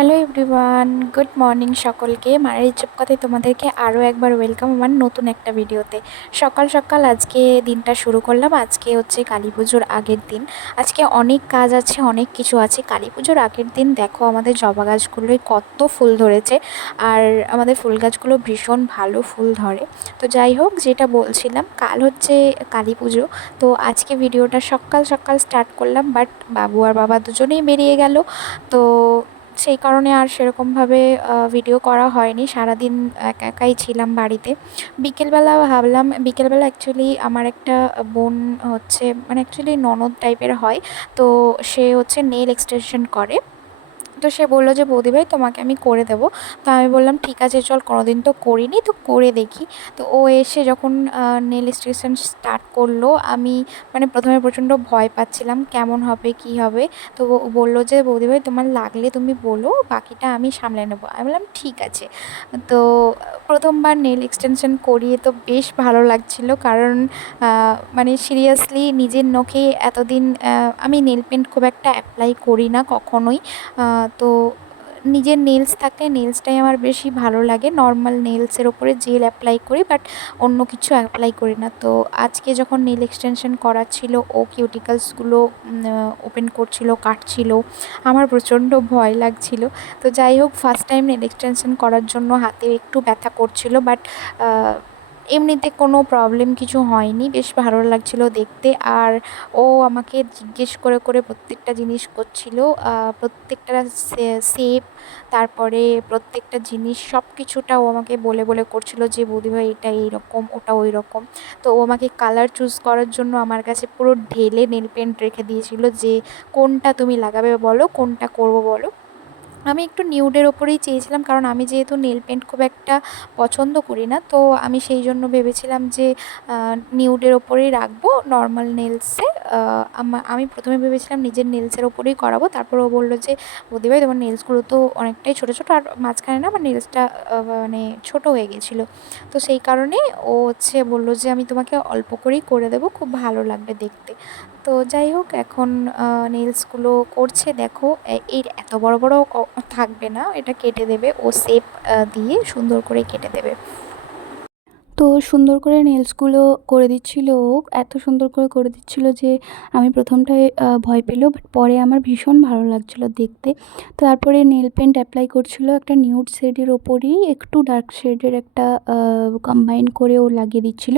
Hello everyone, good morning সকলকে। মায়ের চুপ কথায় তোমাদেরকে আরও একবার ওয়েলকাম আমার নতুন একটা ভিডিওতে। সকাল সকাল আজকে দিনটা শুরু করলাম। আজকে হচ্ছে কালী পুজোর আগের দিন। আজকে অনেক কাজ আছে, অনেক কিছু আছে। কালী পুজোর আগের দিন দেখো আমাদের জবা গাছগুলোয় কত ফুল ধরেছে। আর আমাদের ফুল গাছগুলো ভীষণ ভালো ফুল ধরে। তো যাই হোক, যেটা বলছিলাম, কাল হচ্ছে কালী পুজো। তো আজকে ভিডিওটা সকাল সকাল স্টার্ট করলাম বাট বাবু আর বাবা দুজনেই বেরিয়ে গেল। তো সেই কারণে আর সেরকমভাবে ভিডিও করা হয়নি। সারাদিন একা একাই ছিলাম বাড়িতে। বিকেলবেলা ভাবলাম, বিকেলবেলা অ্যাকচুয়ালি আমার একটা বোন হচ্ছে মানে অ্যাকচুয়ালি ননদ টাইপের হয়। তো সে হচ্ছে নেল এক্সটেনশন করে। তো সে বলল যে বৌদিভাই তোমাকে আমি করে দেবো। তো আমি বললাম, ঠিক আছে, চল কোনো দিন তো করিনি, তো করে দেখি। তো ও এসে যখন নেল স্টেশন স্টার্ট করল, আমি মানে প্রথমে প্রচণ্ড ভয় পাচ্ছিলাম, কেমন হবে, কি হবে? তো বলল যে বৌদিভাই তোমার লাগলে তুমি বলো, বাকিটা আমি সামলে নেব। আমি বললাম, ঠিক আছে। তো প্রথমবার নেল এক্সটেনশন করিয়ে তো বেশ ভালো লাগছিল, কারণ মানে সিরিয়াসলি নিজের নখে এতদিন আমি নেল পেন্ট খুব একটা অ্যাপ্লাই করি না কখনোই। তো নিজের নেলস থাকলে নেলসটাই আমার বেশি ভালো লাগে। নর্মাল নেলসের ওপরে জেল অ্যাপ্লাই করি বাট অন্য কিছু অ্যাপ্লাই করি না। তো আজকে যখন নেল এক্সটেনশন করার ছিল, ও কিউটিকালসগুলো ওপেন করছিল, কাটছিল, আমার প্রচণ্ড ভয় লাগছিল। তো যাই হোক ফার্স্ট টাইম নেল এক্সটেনশন করার জন্য হাতে একটু ব্যথা করছিল বাট এমনিতে কোনো প্রবলেম কিছু হয়নি, বেশ ভালো লাগছিল দেখতে। আর ও আমাকে জিজ্ঞেস করে করে প্রত্যেকটা জিনিস করছিল প্রত্যেকটা শেপ তারপরে প্রত্যেকটা জিনিস সব কিছুটা ও আমাকে বলে বলে করছিল যে বৌদিভাই এটা এইরকম, ওটা ওই রকম তো ও আমাকে কালার চুজ করার জন্য আমার কাছে পুরো ঢেলে নেল পেন্ট রেখে দিয়েছিল যে, কোনটা তুমি লাগাবে বলো, কোনটা করব বলো? আমি একটু নিউডের ওপরেই চেয়েছিলাম, কারণ আমি যেহেতু নেল পেন্ট খুব একটা পছন্দ করি না, তো আমি সেই জন্য ভেবেছিলাম যে নিউডের ওপরেই রাখব নর্মাল নেলসে আমি প্রথমে ভেবেছিলাম নিজের নেলসের ওপরেই করাবো, তারপর ও বলল যে বৌদিভাই তোমার নেলসগুলো তো অনেকটাই ছোটো ছোটো, আর মাঝখানে না আমার নেলসটা মানে ছোটো হয়ে গেছিল। তো সেই কারণে ও হচ্ছে বলল যে, আমি তোমাকে অল্প করেই করে দেবো, খুব ভালো লাগবে দেখতে। তো যাই হোক, এখন নেলসগুলো করছে। দেখো এর এত বড় বড় থাকবে না। এটা কেটে দেবে। ও সেপ দিয়ে সুন্দর করে কেটে দেবে। তো সুন্দর করে নেলসগুলো করে দিচ্ছিল এত সুন্দর করে করে দিচ্ছিল যে আমি প্রথমটায় ভয় পেলেও বাট পরে আমার ভীষণ ভালো লাগছিল দেখতে। তো তারপরে নেল পেন্ট অ্যাপ্লাই করছিল একটা নিউড শেডের ওপরই, একটু ডার্ক শেডের একটা কম্বাইন করে ও লাগিয়ে দিচ্ছিল।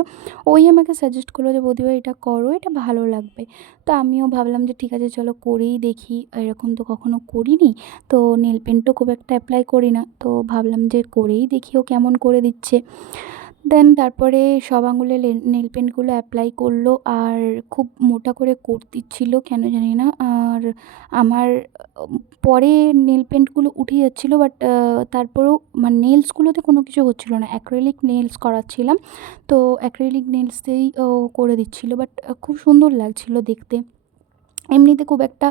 ওই আমাকে সাজেস্ট করল যে বৌদিভাই এটা করো, এটা ভালো লাগবে। তো আমিও ভাবলাম যে, ঠিক আছে, চলো করেই দেখি। এরকম তো কখনো করিনি, তো নেল পেন্টও খুব একটা অ্যাপ্লাই করি না। তো ভাবলাম যে, করেই দেখি ও কেমন করে দিচ্ছে। দেন তারপরে সব আঙুলে নেল পেন্টগুলো অ্যাপ্লাই করল আর খুব মোটা করে কোট দিচ্ছিল, কেন জানি না। আর আমার, পরে নেল পেন্টগুলো উঠে যাচ্ছিল বাট তারপরেও মানে নেলসগুলোতে কোনো কিছু হচ্ছিল না। অ্যাক্রেলিক নেলস করাচ্ছিলাম। তো অ্যাক্রেলিক নেলসেই করে দিচ্ছিল বাট খুব সুন্দর লাগছিল দেখতে। এমনিতে খুব একটা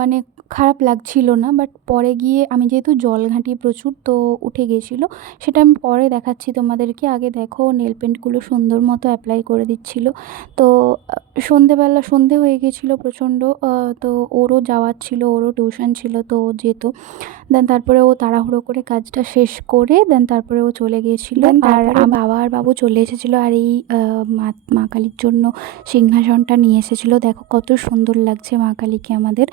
মানে খারাপ লাগছিল না বাট পরে গিয়ে আমি যেহেতু জল ঘাঁটি প্রচুর তো উঠে গেছিল সেটা আমি পরে দেখাচ্ছি তোমাদেরকে। আগে দেখো নেল পেন্টগুলো সুন্দর মতো অ্যাপ্লাই করে দিচ্ছিল। তো সন্ধেবেলা সন্ধে হয়ে গেছিল প্রচণ্ড তো ওরও যাওয়ার ছিল ওরও টিউশন ছিল তো ও যেত। দেন তারপরে ও তাড়াহুড়ো করে কাজটা শেষ করে দেন তারপরে ও চলে গিয়েছিল আর বাবা আর বাবু চলে এসেছিল আর এই মা মা কালীর জন্য সিংহাসনটা নিয়ে এসেছিল। দেখো কত সুন্দর লাগছে মা কালীকে আমাদের।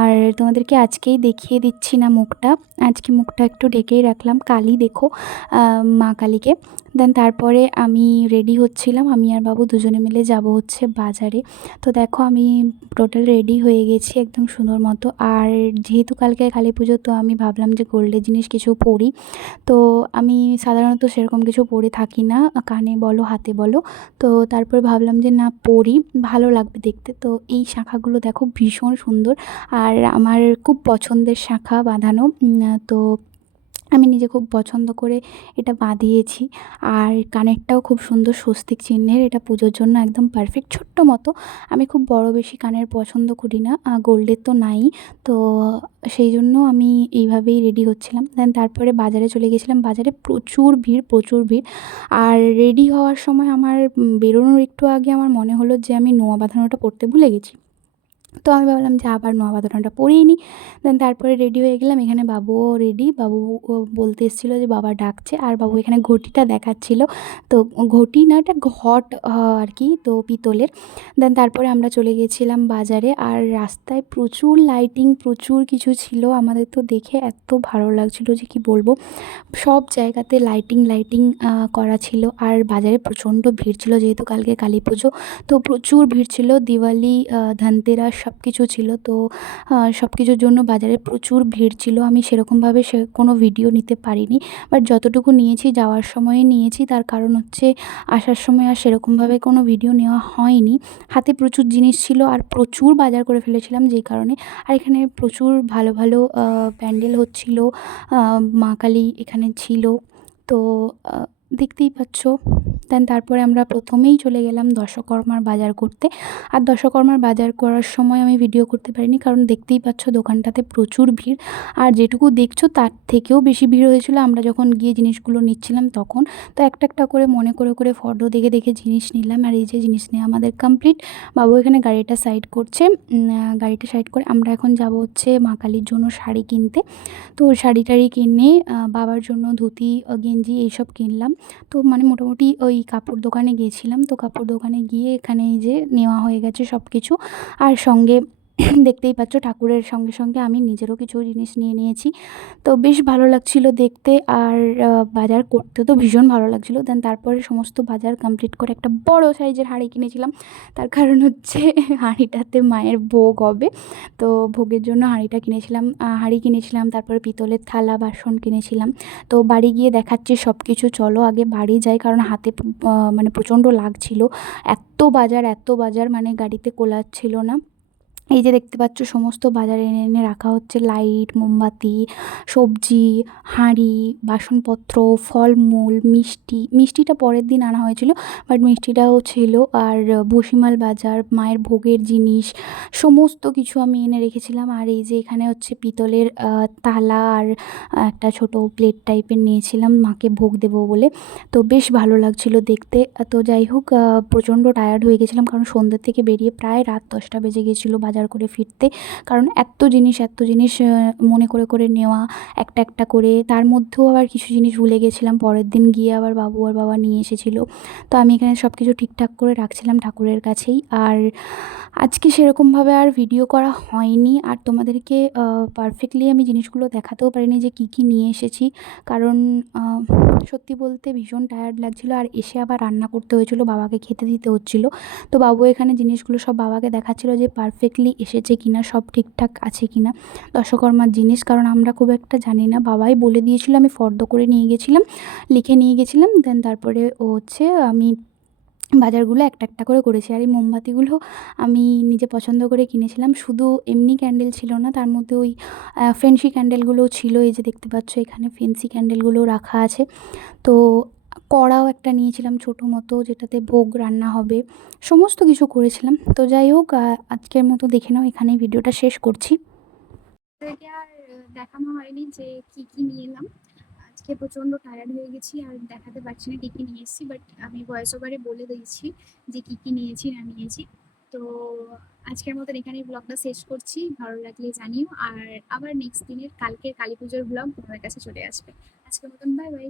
আর তোমাদেরকে আজকেই দেখিয়ে দিচ্ছি না মুখটা। আজকে মুখটা একটু ঢেকেই রাখলাম। কালি দেখো মা কালীকে। দেন তারপরে আমি রেডি হচ্ছিলাম। আমি আর বাবু দুজনে মিলে যাব হচ্ছে বাজারে। তো দেখো আমি টোটাল রেডি হয়ে গেছি একদম সুন্দর মতো। আর যেহেতু কালকে কালী পুজো, তো আমি ভাবলাম যে গোল্ডের জিনিস কিছু পরি। তো আমি সাধারণত সেরকম কিছু পরে থাকি না, কানে বলো, হাতে বলো। তো তারপর ভাবলাম যে না, পরি, ভালো লাগবে দেখতে। তো এই শাখাগুলো দেখো ভীষণ সুন্দর। আর আমার খুব পছন্দের শাখা বাঁধানো। তো আমি নিজে খুব পছন্দ করে এটা বাঁধিয়েছি। আর কানেরটাও খুব সুন্দর স্বস্তিক চিহ্নের। এটা পুজোর জন্য একদম পারফেক্ট ছোট্ট মতো। আমি খুব বড় বেশি কানের পছন্দ করি না গোল্ডের তো নাই। তো সেই জন্য আমি এইভাবেই রেডি হচ্ছিলাম। দেন তারপরে বাজারে চলে গেছিলাম। বাজারে প্রচুর ভিড় প্রচুর ভিড়। আর রেডি হওয়ার সময় আমার বেরোনোর একটু আগে আমার মনে হলো যে আমি নোয়া বাঁধানোটা পড়তে ভুলে গেছি। তো আমি ভাবলাম যে আবার নোয়া বাঁধনাটা নিই। দেন তারপরে রেডি হয়ে গেলাম, এখানে বাবুও রেডি বাবু বলতে এসেছিল যে বাবা ডাকছে, আর বাবু এখানে ঘটিটা দেখাচ্ছিল। তো ঘটি না এটা ঘট আর কি, তো পিতলের। দেন তারপরে আমরা চলে গেছিলাম বাজারে, আর রাস্তায় প্রচুর লাইটিং প্রচুর কিছু ছিল। আমাদের তো দেখে এত ভালো লাগছিল যে কি বলব। সব জায়গাতে লাইটিং লাইটিং করা ছিল, আর বাজারে প্রচণ্ড ভিড় ছিল, যেহেতু কালকে কালী পুজো। তো প্রচুর ভিড় ছিল, দিওয়ালি ধনতেরাস সব কিছু ছিল। তো সব কিছুর জন্য বাজারে প্রচুর ভিড় ছিল। আমি সেরকমভাবে সে, কোনো ভিডিও নিতে পারিনি। বাট যতটুকু নিয়েছি, যাওয়ার সময়ে নিয়েছি, তার কারণ হচ্ছে আসার সময় আর সেরকমভাবে কোনো ভিডিও নেওয়া হয়নি। হাতে প্রচুর জিনিস ছিল আর প্রচুর বাজার করে ফেলেছিলাম যেই কারণে। আর এখানে প্রচুর ভালো ভালো প্যান্ডেল হচ্ছিল মা কালী এখানে ছিল। তো দেখতেই পাচ্ছ। দেন তারপরে আমরা প্রথমেই চলে গেলাম দশকর্মার বাজার করতে। আর দশকর্মার বাজার করার সময় আমি ভিডিও করতে পারিনি, কারণ দেখতেই পাচ্ছ দোকানটাতে প্রচুর ভিড়। আর যেটুকু দেখছ তার থেকেও বেশি ভিড় হয়েছিল। আমরা যখন গিয়ে জিনিসগুলো নিচ্ছিলাম তখন তো একটা একটা করে মনে করে করে ফটো দেখে দেখে জিনিস নিলাম। আর এই যে জিনিস নিয়ে আমাদের কমপ্লিট বাবু এখানে গাড়িটা সাইড করছে। গাড়িটা সাইড করে আমরা এখন যাব হচ্ছে মা কালীর জন্য শাড়ি কিনতে। তো শাড়ি টাড়ি কিনে বাবার জন্য ধুতি গেঞ্জি এইসব কিনলাম। তো মানে মোটামুটি ওই কাপড় দোকানে গিয়েছিলাম, তো কাপড় দোকানে গিয়ে এখানে এই যে নেওয়া হয়ে গেছে সব কিছু আর সঙ্গে দেখতেই পাচ্ছ ঠাকুরের সঙ্গে সঙ্গে আমি নিজেরও কিছু জিনিস নিয়ে নিয়েছি। তো বেশ ভালো লাগছিল দেখতে আর বাজার করতে তো ভীষণ ভালো লাগছিল। দেন তারপরে সমস্ত বাজার কমপ্লিট করে একটা বড় সাইজের হাঁড়ি কিনেছিলাম। তার কারণ হচ্ছে হাঁড়িটাতে মায়ের ভোগ হবে। তো ভোগের জন্য হাঁড়িটা কিনেছিলাম হাঁড়ি কিনেছিলাম, তারপরে পিতলের থালা, বাসন কিনেছিলাম। তো বাড়ি গিয়ে দেখাচ্ছি সব কিছু চলো আগে বাড়ি যাই কারণ হাতে মানে প্রচণ্ড লাগছিল। এত বাজার এত বাজার মানে গাড়িতে কোলাচ্ছিল না। এই যে দেখতে পাচ্ছ, সমস্ত বাজারে এনে এনে রাখা হচ্ছে লাইট, মোমবাতি, সবজি, হাঁড়ি, বাসনপত্র, ফলমূল, মিষ্টি। মিষ্টিটা পরের দিন আনা হয়েছিল, বাট মিষ্টিটাও ছিল। আর ভুসিমাল বাজার, মায়ের ভোগের জিনিস, সমস্ত কিছু আমি এনে রেখেছিলাম। আর এই যে এখানে হচ্ছে পিতলের তালা আর একটা ছোট প্লেট টাইপের নিয়েছিলাম, মাকে ভোগ দেবো বলে। তো বেশ ভালো লাগছিল দেখতে। তো যাই হোক প্রচণ্ড টায়ার্ড হয়ে গেছিলাম, কারণ সন্ধ্যের থেকে বেরিয়ে প্রায় রাত দশটা বেজে গিয়েছিল বাজার বাজার করে ফিরতে। কারণ এত জিনিস এত জিনিস মনে করে করে নেওয়া, একটা একটা করে। তার মধ্যেও আবার কিছু জিনিস ভুলে গেছিলাম। পরের দিন গিয়ে আবার বাবু আর বাবা নিয়ে এসেছিল। তো আমি এখানে সব কিছু ঠিকঠাক করে রাখছিলাম ঠাকুরের কাছেই। আর আজকে সেরকমভাবে আর ভিডিও করা হয়নি। আর তোমাদেরকে পারফেক্টলি আমি জিনিসগুলো দেখাতেও পারিনি যে কী কী নিয়ে এসেছি। কারণ সত্যি বলতে ভীষণ টায়ার্ড লাগছিল। আর এসে আবার রান্না করতে হয়েছিলো, বাবাকে খেতে দিতে হচ্ছিল। তো বাবু এখানে জিনিসগুলো সব বাবাকে দেখাচ্ছিলো যে পারফেক্টলি এসেছে কি না সব ঠিকঠাক আছে কি না দশকর্মার জিনিস, কারণ আমরা খুব একটা জানি না। বাবাই বলে দিয়েছিলো, আমি ফর্দ করে নিয়ে গেছিলাম, লিখে নিয়ে গেছিলাম দেন তারপরে ও হচ্ছে, আমি বাজারগুলো একটা একটা করে করেছি। আর এই মোমবাতিগুলো আমি নিজে পছন্দ করে কিনেছিলাম। শুধু এমনি ক্যান্ডেল ছিল না, তার মধ্যে ওই ফেন্সি ক্যান্ডেলগুলোও ছিল। এই যে দেখতে পাচ্ছ, এখানে ফেন্সি ক্যান্ডেলগুলোও রাখা আছে। তো কড়াও একটা নিয়েছিলাম ছোটো মতো, যেটাতে ভোগ রান্না হবে, সমস্ত কিছু করেছিলাম। তো যাই হোক আজকের মতো দেখে নাও এখানে ভিডিওটা শেষ করছি। আর দেখানো হয়নি যে কি কি নিয়ে এলাম। আজকে প্রচণ্ড টায়ার্ড হয়ে গেছি, আর দেখাতে পারছি না কী কী নিয়ে এসেছি বাট আমি ভয়েস ওভারে বলে দিয়েছি যে কী কী নিয়েছি, না নিয়েছি। তো আজকের মতন এখানে ব্লগটা শেষ করছি। ভালো লাগলে জানিও, আর আবার নেক্সট দিনের কালকের কালী পুজোর ব্লগ তোমাদের কাছে চলে আসবে। আজকের মতন বাই বাই